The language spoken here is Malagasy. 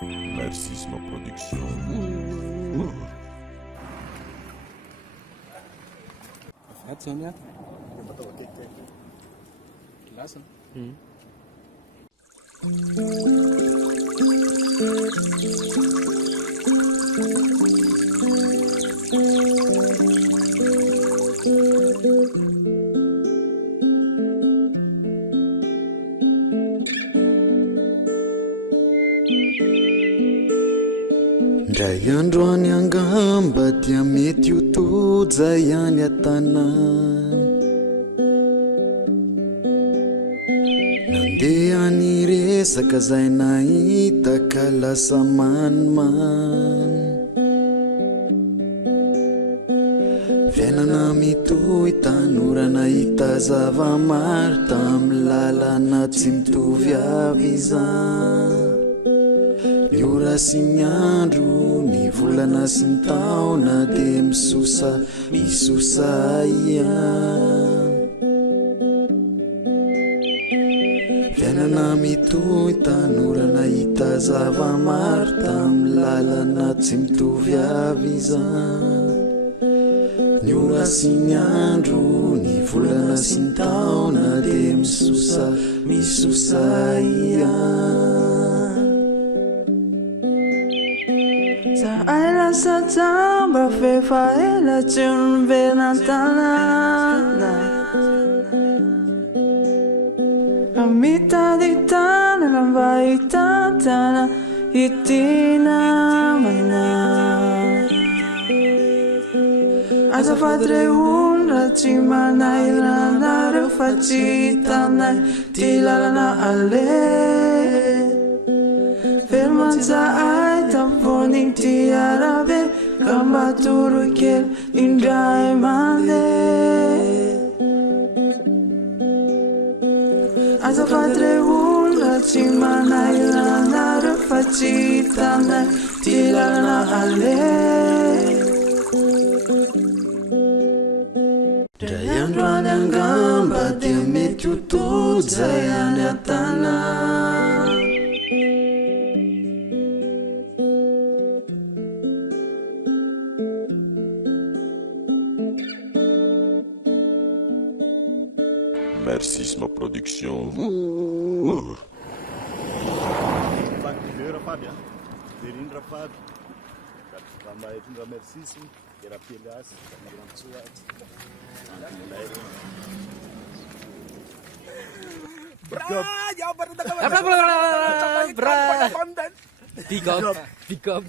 Marxisme Production. Afraid zany a. Kilasy. Ndray androany angamba dia mety ho toja ihany an-tanàna, nandeha ny resaka zay nahita ka lasa manimanina, fiainana mitohy tanora nahita zava-maro tamin'ny lalana tsy mitovy avy izany. Ny ora sy ny andro, ny volana sy ny taona dia misosa ihany. Fiainana mitohy tanora nahita zava-maro tamin'ny lalana tsy mitovy avy izany. Ny ora sy ny andro, ny volana sy ny taona dia misosa ihany. Zahay lasa jamba fefa ela tsy olombelona tanàna, ka mitady tanana mba hitantana ity namana. Azafady re olona tsy manairanareo fa tsy hitanay ty lalana aleha, very manjahay tampony ty arabe ka mba toro-kely indray mandeha. Azafady re olona tsy manairanareo fa tsy hitanay ty lalana aleha, Ndray androany angamba dia mety ho toja ihany an-tanàna, Marxisme Production. Fativera Fábio, Derindra Fábio, Gamba Edindra Marxisme, era Pilas, Marantsua, Big up.